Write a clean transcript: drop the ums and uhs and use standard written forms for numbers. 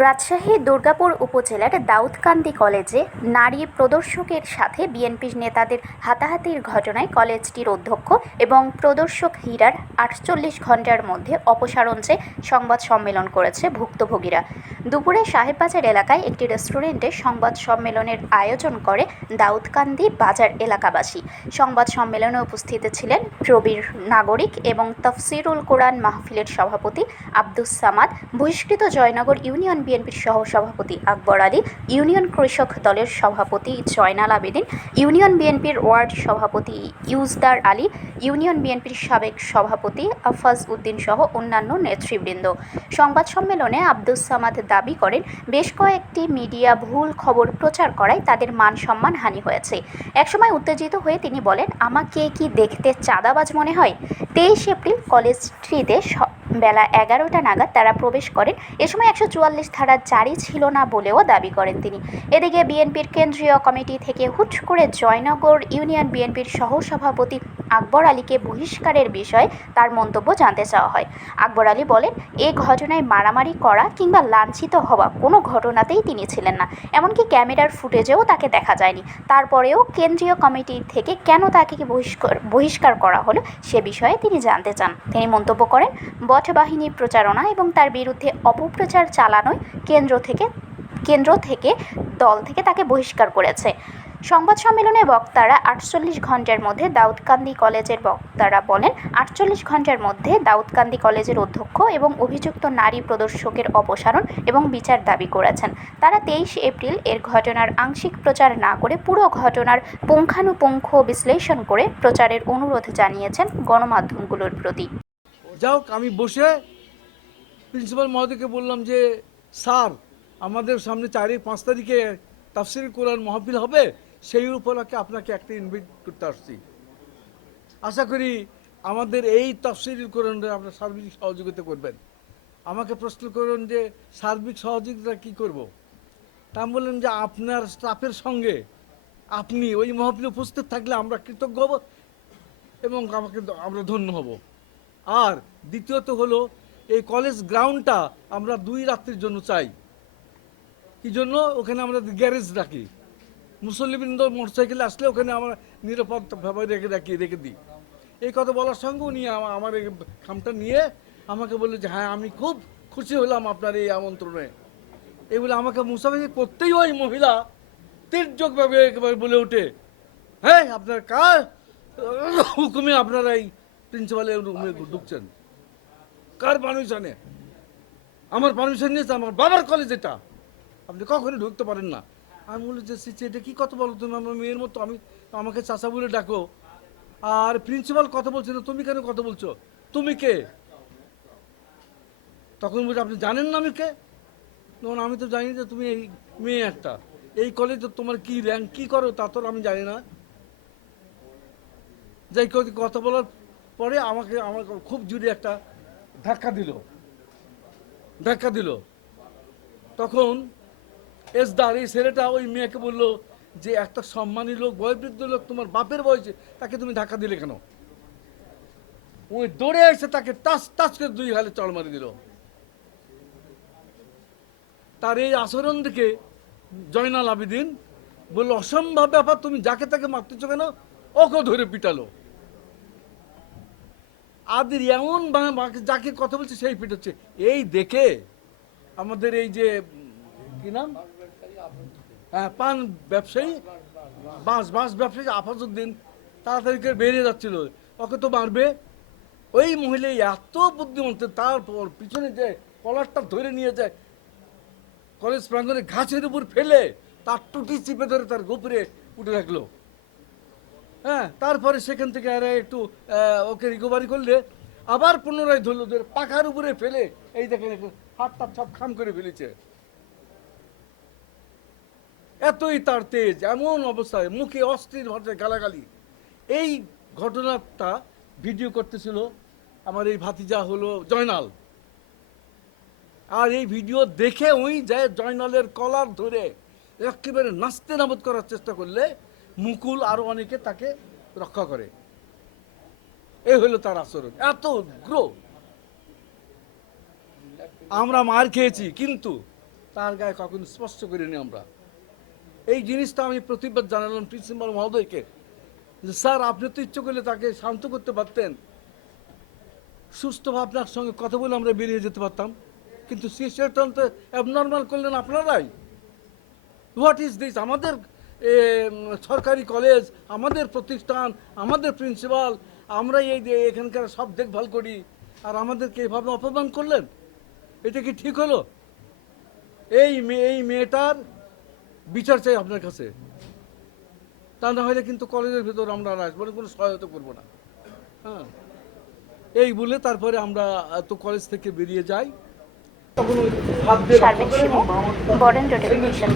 রাজশাহী দুর্গাপুর উপজেলার দাউদকান্দি কলেজে নারী প্রদর্শকের সাথে বিএনপির নেতাদের হাতাহাতির ঘটনায় কলেজটির অধ্যক্ষ এবং প্রদর্শক হীরার ৪৮ ঘণ্টার মধ্যে অপসারণ চেয়ে সংবাদ সম্মেলন করেছে ভুক্তভোগীরা। দুপুরে সাহেববাজার এলাকায় একটি রেস্টুরেন্টে সংবাদ সম্মেলনের আয়োজন করে দাউদকান্দি বাজার এলাকাবাসী। সংবাদ সম্মেলনে উপস্থিত ছিলেন প্রবীর নাগরিক এবং তফসিরুল কোরআন মাহফিলের সভাপতি আব্দুস সামাদ, বহিষ্কৃত জয়নগর ইউনিয়ন বিএনপির সহসভাপতি আকবর আলী, ইউনিয়ন কৃষক দলের সভাপতি জয়নাল আবেদিন, ইউনিয়ন বিএনপির ওয়ার্ড সভাপতি ইউজদার আলী, ইউনিয়ন বিএনপির সাবেক সভাপতি আফাজ উদ্দিন সহ অন্যান্য নেতৃবৃন্দ। সংবাদ সম্মেলনে আব্দুস সামাদ দাবি করেন, বেশ কয়েকটি মিডিয়া ভুল খবর প্রচার করায় তাদের মান সম্মান হানি হয়েছে। একসময় উত্তেজিত হয়ে তিনি বলেন, আমাকে কি দেখতে চাঁদাবাজ মনে হয়? 23 এপ্রিল কলেজটিতে বেলা 11টা নাগাদ তারা প্রবেশ করেন। এ সময় 144 ধারা জারি ছিল না বলেও দাবি করেন তিনি। এদিকে বিএনপির কেন্দ্রীয় কমিটি থেকে হুট করে জয়নগর ইউনিয়ন বিএনপির সহসভাপতি আকবর আলীকে বহিষ্কারের বিষয়ে তার মন্তব্য জানতে চাওয়া হয়। আকবর আলী বলেন, এ ঘটনায় মারামারি করা কিংবা লাঞ্ছিত হওয়া কোনো ঘটনাতেই তিনি ছিলেন না, এমনকি ক্যামেরার ফুটেজেও তাকে দেখা যায়নি। তারপরেও কেন্দ্রীয় কমিটি থেকে কেন তাকে বহিষ্কার করা হলো সে বিষয়ে তিনি জানতে চান। তিনি মন্তব্য করেন, বট বাহিনী প্রচারণা এবং তার বিরুদ্ধে অপপ্রচার চালানোয় কেন্দ্র থেকে দল থেকে তাকে বহিষ্কার করেছে। সংবাদ সম্মেলনে বক্তারা ৪৮ ঘণ্টার মধ্যে দাউদকান্দি কলেজের বক্তারা বলেন, ৪৮ ঘণ্টার মধ্যে দাউদকান্দি কলেজের অধ্যক্ষ এবং অভিযুক্ত নারী প্রদর্শকের অপসারণ এবং বিচার দাবি করেছেন। তারা 23 এপ্রিল এর ঘটনার আংশিক প্রচার না করে পুরো ঘটনার পুঙ্খানুপুঙ্খ বিশ্লেষণ করে প্রচারের অনুরোধ জানিয়েছেন গণমাধ্যমগুলোর প্রতি। যাই হোক, আমি বসে প্রিন্সিপাল মহোদয়কে বললাম যে স্যার, আমাদের সামনে 4-5 তারিখে তাফসির কোরআন মাহফিল হবে, সেই উপলক্ষে আপনাকে একটা ইনভাইট করতে আসছি। আশা করি আমাদের এই তাফসির কোরআনে আপনার সার্বিক সহযোগিতা করবেন। আমাকে প্রশ্ন করুন যে সার্বিক সহযোগিতা কি করব। তা বললেন যে আপনার স্টাফের সঙ্গে আপনি ওই মাহফিলে উপস্থিত থাকলে আমরা কৃতজ্ঞ হব এবং আমরা ধন্য হব। আর দ্বিতীয়ত হলো, এই কলেজ গ্রাউন্ডটা আমরা 2 রাত্রির জন্য চাই। কি জন্য? ওখানে আমরা গ্যারেজ রাখি, মুসল্লিবৃন্দ মোটরসাইকেলে আসলে ওখানে আমরা নিরাপদভাবে রেখে দিই। এই কথা বলার সঙ্গে উনি আমার এই খামটা নিয়ে আমাকে বললো যে হ্যাঁ, আমি খুব খুশি হলাম আপনার এই আমন্ত্রণে। এগুলো আমাকে মুসাফির করতেই ওই মহিলা তীর্যকভাবে একেবারে বলে ওঠে, হ্যাঁ, আপনার কার হুকুমে আপনারা এই প্রিন্সিপালের রুমে ঢুকছেন? কার পারমিশনে? আমার পারমিশন নিয়েছে, আমার বাবার কলেজ এটা, আপনি কখনো ঢুকতে পারেন না। আমি বলি যে এটা কি কথা বলো তুমি? আমার মেয়ের মতো, আমাকে চাচা বলে ডাকো, আর প্রিন্সিপাল কথা বলছে না, তুমি কেন কথা বলছো? তুমি কে? তখন বলছে, আপনি জানেন না আমি কে? তখন আমি তো জানি যে তুমি এই মেয়ে একটা, এই কলেজে তোমার কি র্যাঙ্ক, কি করো তা তো আমি জানি না। যাই কথা বলার পরে আমাকে খুব জোরে একটা ধাক্কা দিল। তখন এসদার এই ছেলেটা ওই মেয়েকে বললো যে একটা সম্মানী লোক, বয়োবৃদ্ধ লোক, তোমার বাপের বয়সে, তাকে তুমি ধাক্কা দিলে কেন? ওই দৌড়ে এসে তাকে টাচ করে 2 গালে চড় মারি দিল। তার এই আচরণ দেখে জয়নাল আবেদিন বললো, অসম্ভব ব্যাপার, তুমি যাকে তাকে মারতেছো কেন? ওকে ধরে পিটালো। আদের এমন যাকে কথা বলছে সেই পিটাচ্ছে। এই দেখে আমাদের এই যে কি নাম, হ্যাঁ, পান ব্যবসায়ী, বাঁশ ব্যবসায়ী আফাজউদ্দিন তাড়াতাড়ি করে বেরিয়ে যাচ্ছিল, ওকে তো মারবে। ওই মহিলা এত বুদ্ধিমন্ত, তারপর পিছনে যে কলারটা ধরে নিয়ে যায়, কলেজ প্রাঙ্গণে ঘাসের উপর ফেলে তার টুটি চিপে ধরে তার গোপরে উঠে রাখলো। হ্যাঁ, তারপরে সেখান থেকে আর একটু ওকে রিকভারি করলে আবার পুনরায় ধরলো, ধরে পাখার উপরে ফেলে এই দেখেন হাতটা সব খাম করে ফেলেছে। এতই তার তেজ, এমন অবস্থায় মুখে অস্থির ভাষায় গালাগালি। এই ঘটনাটা ভিডিও করতেছিল আমার এই ভাতিজা হলো জয়নাল। আর এই ভিডিও দেখে ওই যায় জয়নালের কলার ধরে একেবারে নাস্তে নাবদ করার চেষ্টা করলে মুকুল আরো অনেকে তাকে রক্ষা করে। এই হলো তার আচরণ, এত উগ্র। আমরা মার খেয়েছি, কিন্তু তার গায়ে কখনো স্পর্শ করিনি আমরা। এই জিনিসটা আমি প্রতিবাদ জানালাম প্রিন্সিপাল মহোদয়কে যে স্যার আপনি তো ইচ্ছে করলে তাকে শান্ত করতে পারতেন, সুস্থভাবে আপনার সঙ্গে কথা বলে আমরা বেরিয়ে যেতে পারতাম, কিন্তু সিচুয়েশন তো অ্যাবনর্মাল করলেন আপনারাই। What is this? আমাদের সরকারি কলেজ, আমাদের প্রতিষ্ঠান, আমাদের প্রিন্সিপাল, আমরা এই যে এখানকার সব দেখভাল করি, আর আমাদেরকে এভাবে অপমান করলেন, এটা কি ঠিক হলো? এই মেয়েটার বিচার চাই আপনার কাছে, তা না হলে কিন্তু কলেজের ভেতর আমরা আর আসবো না, কোনো সহায়তা করবো না। হ্যাঁ, এই বলে তারপরে আমরা তো কলেজ থেকে বেরিয়ে যাই। তখন ওই হাত দিয়ে সার্বিক শিমু, বরেন্দ্র টেলিভিশন।